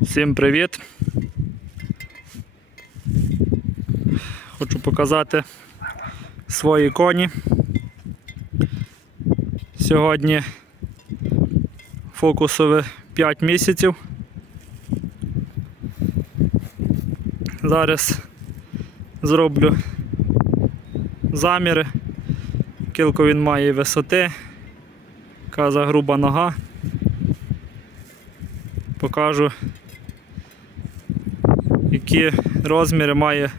Всім привіт! Хочу показати свої коні. Сьогодні фокусове 5 місяців. Зараз зроблю заміри, кілько він має висоти, каза груба нога. Покажу, які розміри має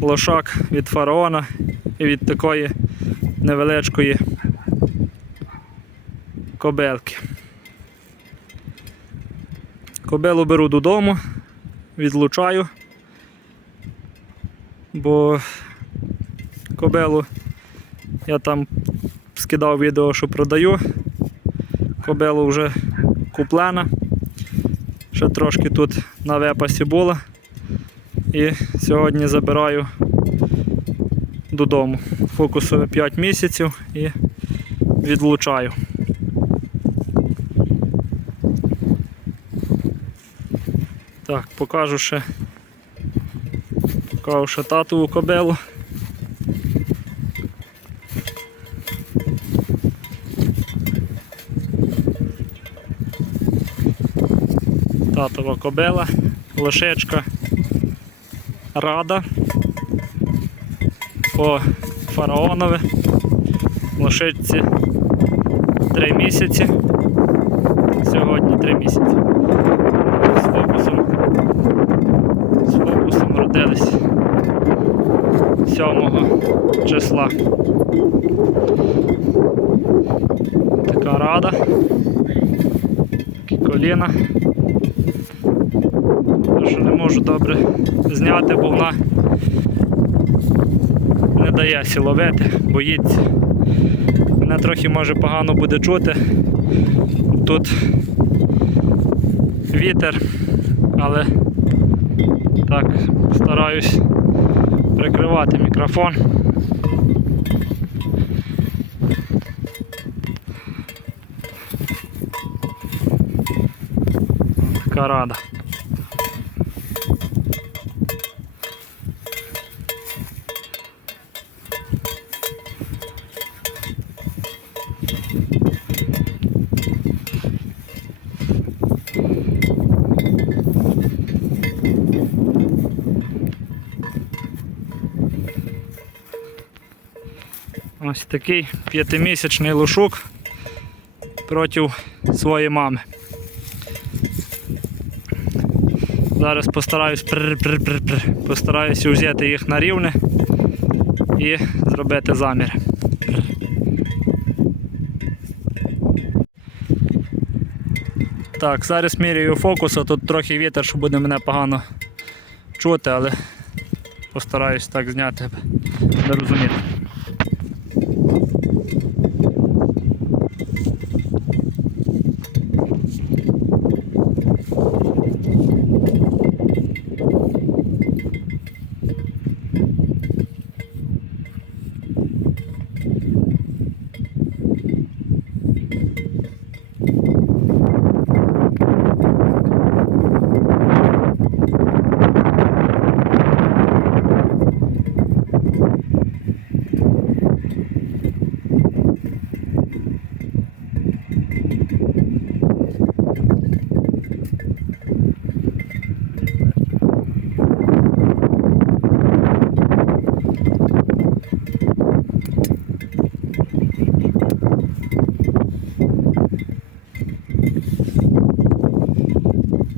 лошак від фараона і від такої невеличкої кобелки. Кобелу беру додому, відлучаю, бо кобелу я там скидав відео, що продаю. Кобелу вже куплена. Ще трошки тут на вепасі була. І сьогодні забираю додому. Фокусове 5 місяців і відлучаю. Так, покажу ще, покажу ще татову кобилу. Татова кобила, лошечка рада по фараонове. Лошичці 3 місяці. Сьогодні 3 місяці. З фокусом. З фокусом родились 7 числа. Така рада. Такі коліна. Що не можу добре зняти, бо вона не дає сіловити, боїться. Мене трохи може погано буде чути. Тут вітер, але так, стараюсь прикривати мікрофон. Така рада. Ось такий п'ятимісячний лошук проти своєї мами. Зараз постараюсь постараюся взяти їх на рівне і зробити замір. Так, зараз міряю фокус, а тут трохи вітер, що буде мене погано чути, але постараюсь так зняти, аби розуміти.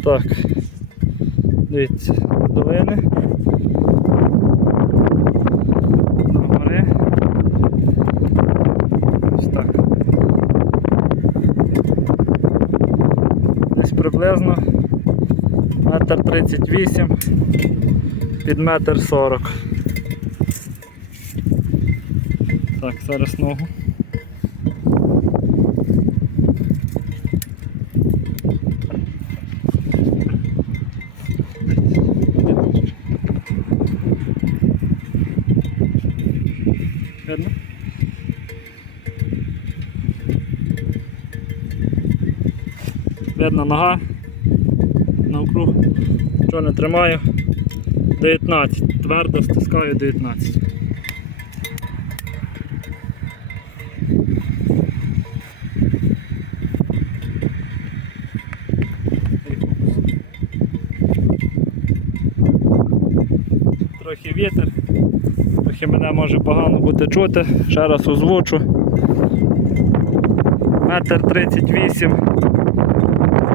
Так. Дивіться, долини. До гори. Десь приблизно метр тридцять вісім під метр сорок. Так, зараз ногу. Видно нога. Навкруг. Що не тримаю. 19. Твердо стискаю 19. Трохи вітер, трохи мене може погано бути чути. Ще раз озвучу. Метр 38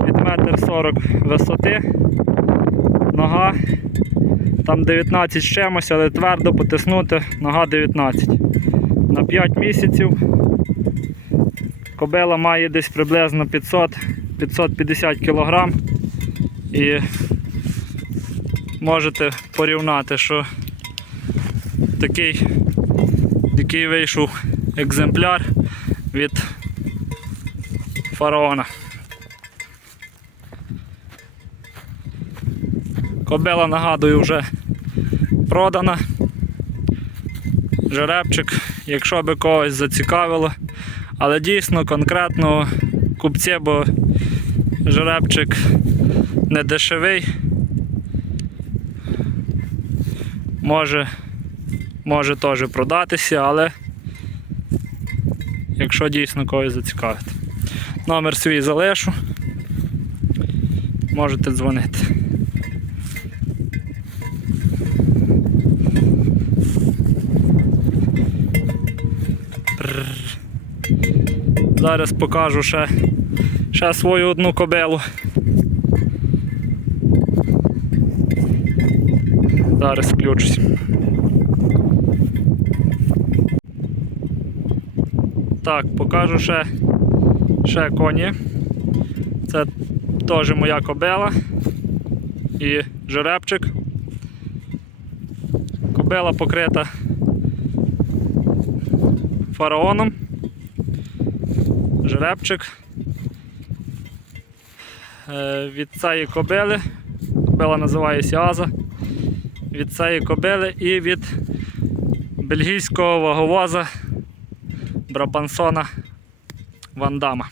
від метр 40 висоти. Нога. Там 19 з чимось, але твердо потиснути, нога 19. На 5 місяців кобила має десь приблизно 500-550 кг. І можете порівняти, що такий, який вийшов екземпляр від фараона. Кобила, нагадую, вже продана. Жеребчик, якщо би когось зацікавило. Але дійсно конкретно купці, бо жеребчик не дешевий. Може, може теж продатися, але якщо дійсно когось зацікавить. Номер свій залишу. Можете дзвонити. Зараз покажу ще, ще свою одну кобилу. Зараз включусь. Так, покажу ще, ще коні. Це теж моя кобила і жеребчик. Кобила покрита фараоном. Жеребчик. Е, Від цієї кобили. Кобила називається Аза. Від цієї кобили і від бельгійського ваговоза Брабансона Вандама.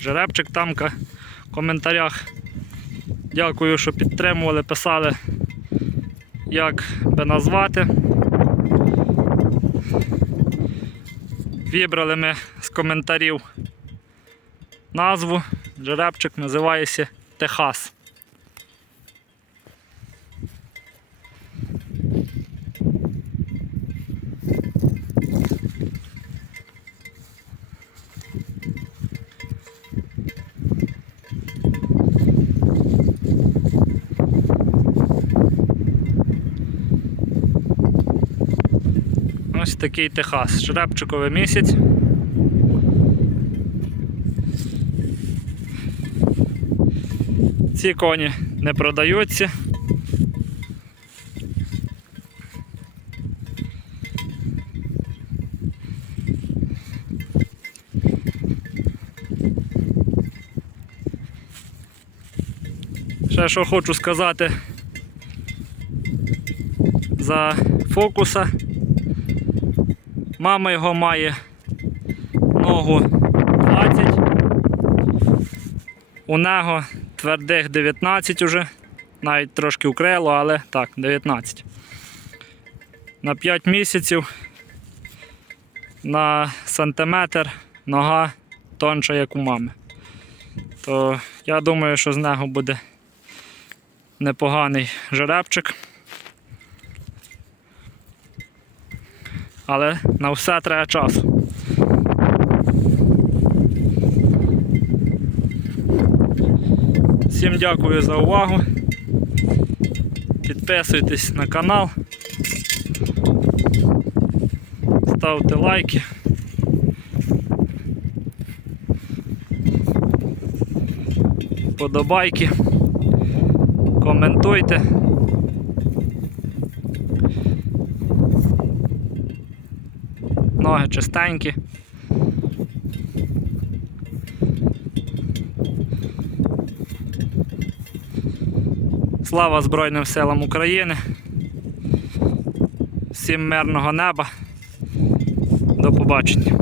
Жеребчик тамка в коментарях. Дякую, що підтримували, писали, як би назвати. Вибрали ми з коментарів назву. Жеребчик називається Техас. Ось такий Техас. Жеребчиковий місяць. Ці коні не продаються. Ще що хочу сказати за фокуса. Мама його має ногу 20. У нього твердих 19 уже, навіть трошки укрило, але так, 19. На 5 місяців на сантиметр нога тонша, як у мами. То я думаю, що з нього буде непоганий жеребчик. Але на все треба часу. Всім дякую за увагу. Підписуйтесь на канал. Ставте лайки. Подобайки. Коментуйте. Ноги чистенькі. Слава Збройним силам України. Всім мирного неба. До побачення.